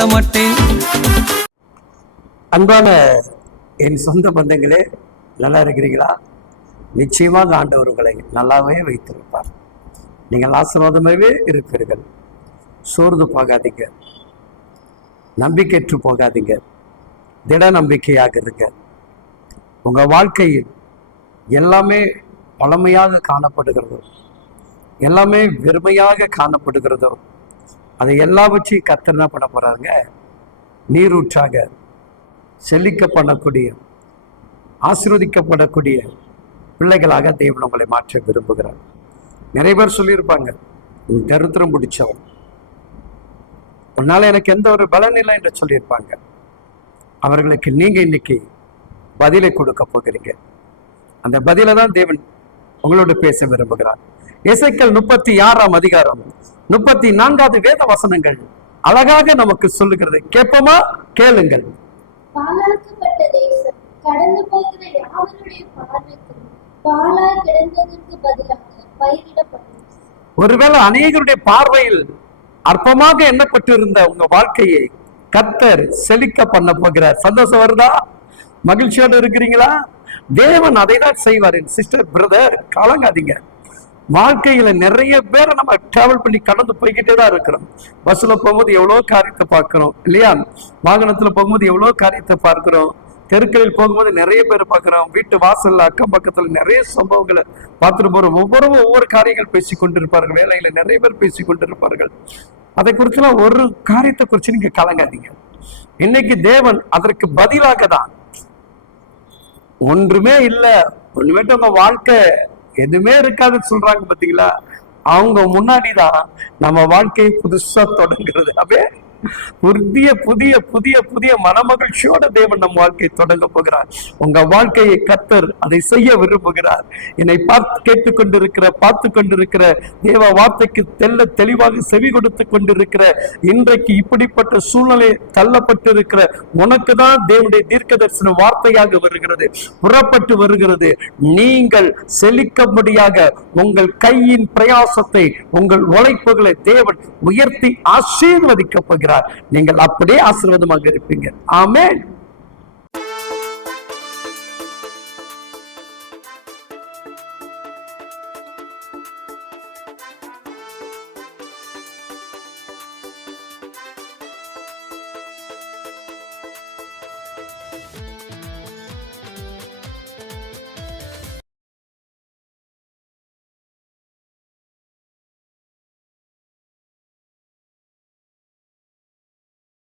சொல்ல மாட்டேன். அன்பான என் சொந்த பந்தங்களே, நல்லா இருக்கிறீங்களா? நிச்சயமாக ஆண்டவர் உங்களை நல்லாவே வைத்திருப்பார். நீங்கள் ஆசீர்வாதமாகவே இருப்பீர்கள். சோர்ந்து போகாதீங்க, நம்பிக்கையற்று போகாதீங்க, திட நம்பிக்கையாக இருங்க. உங்க வாழ்க்கையில் எல்லாமே பழமையாக காணப்படுகிறதோ, எல்லாமே வெறுமையாக காணப்படுகிறதோ, அதை எல்லாவற்றையும் கர்த்தர் என்ன பண்ண போறாங்க? நீரூற்றாக செழிக்க பண்ணக்கூடிய, ஆசீர்வதிக்கப்படக்கூடிய பிள்ளைகளாக தேவன் உங்களை மாற்ற விரும்புகிறார். நிறைய பேர் சொல்லியிருப்பாங்க, நீ தரித்திரம் பிடிச்சவன், உன்னால எனக்கு எந்த ஒரு பலன் இல்லை என்று சொல்லியிருப்பாங்க. அவர்களுக்கு நீங்க இன்னைக்கு பதிலை கொடுக்க போகிறீங்க. அந்த பதிலை தான் தேவன் உங்களோட பேச விரும்புகிறார். எசேக்கியேல் 36ஆம் அதிகாரம் 34வது வேத வசனங்கள் அழகாக நமக்கு சொல்லுகிறது. கேட்போமா? கேளுங்கள். பாழாக்கப்பட்ட தேசம் கடந்து போகிற யாவருடைய பார்வைக்கு பாழாய் கிடந்ததற்கு பதிலாக பயிரிடப்படும். ஒருவேளை அநேகருடைய பார்வையில் அற்பமாக எண்ணப்பட்டு இருந்த உங்க வாழ்க்கையை கர்த்தர் செழிக்க பண்ண போகிறார். சந்தோஷம் வருதா? மகிழ்ச்சியோடு இருக்கிறீங்களா? தேவன் அதை தான் செய்வார். சிஸ்டர், பிரதர், கலங்காதீங்க. வாழ்க்கையில நிறைய பேரை நம்ம டிராவல் பண்ணி கடந்து போய்கிட்டே தான் இருக்கிறோம். பஸ்ல போகும்போது எவ்வளவு காரியத்தை பார்க்கிறோம் இல்லையா? வாகனத்துல போகும்போது எவ்வளவு காரியத்தை பார்க்கிறோம். தெருக்களில் போகும்போது நிறைய பேர் பார்க்கிறோம். வீட்டு வாசல்ல அக்கம் பக்கத்துல நிறைய சம்பவங்களை பார்த்துட்டு போறோம். ஒவ்வொரு காரியங்கள் பேசி கொண்டிருப்பார்கள். வேலையில நிறைய பேர் பேசி கொண்டிருப்பார்கள். அதை குறிச்சுலாம் ஒரு காரியத்தை குறிச்சு நீங்க கலங்காதீங்க. இன்னைக்கு தேவன் அதற்கு பதிலாக தான், ஒன்றுமே இல்லை, ஒண்ணுமேட்டு உங்க வாழ்க்கை எதுவுமே இருக்காதுன்னு சொல்றாங்க பாத்தீங்களா? அவங்க முன்னாடிதான் நம்ம வாழ்க்கையை புதுசா தொடங்குறது. அப்படியே புதிய புதிய புதிய புதிய மனமகிழ்ச்சியோட தேவன் நம் வாழ்க்கையை தொடங்க போகிறார். உங்க வாழ்க்கையை கர்த்தர் அதை செய்ய விரும்புகிறார். என்னை பார்த்து பார்த்து கொண்டிருக்கிற தேவ வார்த்தைக்கு தெளிவாக செவி கொடுத்து கொண்டிருக்கிற, இன்றைக்கு இப்படிப்பட்ட சூழ்நிலை தள்ளப்பட்டு இருக்கிற உனக்கு தான் தேவனுடைய தீர்க்க தரிசன வார்த்தையாக வருகிறது, புறப்பட்டு வருகிறது. நீங்கள் செழிக்கும்படியாக உங்கள் கையின் பிரயாசத்தை, உங்கள் உழைப்புகளை தேவன் உயர்த்தி ஆசீர்வதிக்க போகிறார். நீங்கள் அப்படியே ஆசீர்வாதமாக இருப்பீங்க. ஆமென்.